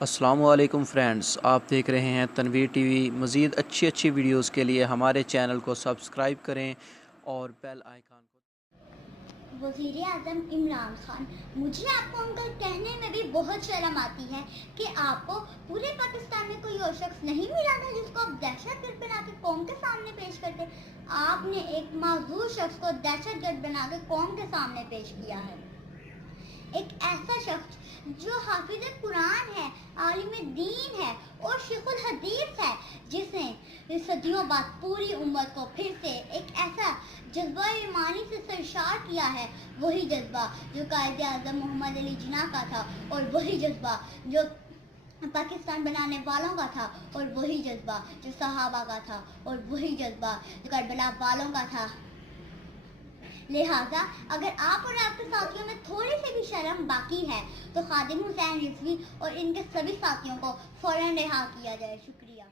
السلام علیکم فرینڈز، آپ دیکھ رہے ہیں تنویر ٹی وی۔ مزید اچھی ویڈیوز کے لیے ہمارے چینل کو سبسکرائب کریں اور بیل آئیکن کو۔ وزیر اعظم عمران خان، مجھے آپ کو ان کا کہنے میں بھی بہت شرم آتی ہے کہ آپ کو پورے پاکستان میں کوئی اور شخص نہیں ملا تھا جس کو آپ دہشت گرد بنا کے قوم کے سامنے پیش کرتے۔ آپ نے ایک معذور شخص کو دہشت گرد بنا کے قوم کے سامنے پیش کیا ہے، ایک ایسا شخص جو حافظ قرآن ہے، عالم دین ہے اور شیخ الحدیث ہے، جس نے صدیوں بعد پوری امت کو پھر سے ایک ایسا جذبہ ایمانی سے سرشار کیا ہے، وہی جذبہ جو قائد اعظم محمد علی جناح کا تھا، اور وہی جذبہ جو پاکستان بنانے والوں کا تھا، اور وہی جذبہ جو صحابہ کا تھا، اور وہی جذبہ جو کربلا والوں کا تھا۔ لہٰذا اگر آپ اور آپ کے ساتھیوں میں تھوڑی سی بھی شرم باقی ہے تو خادم حسین رضوی اور ان کے سبھی ساتھیوں کو فوراً رہا کیا جائے۔ شکریہ۔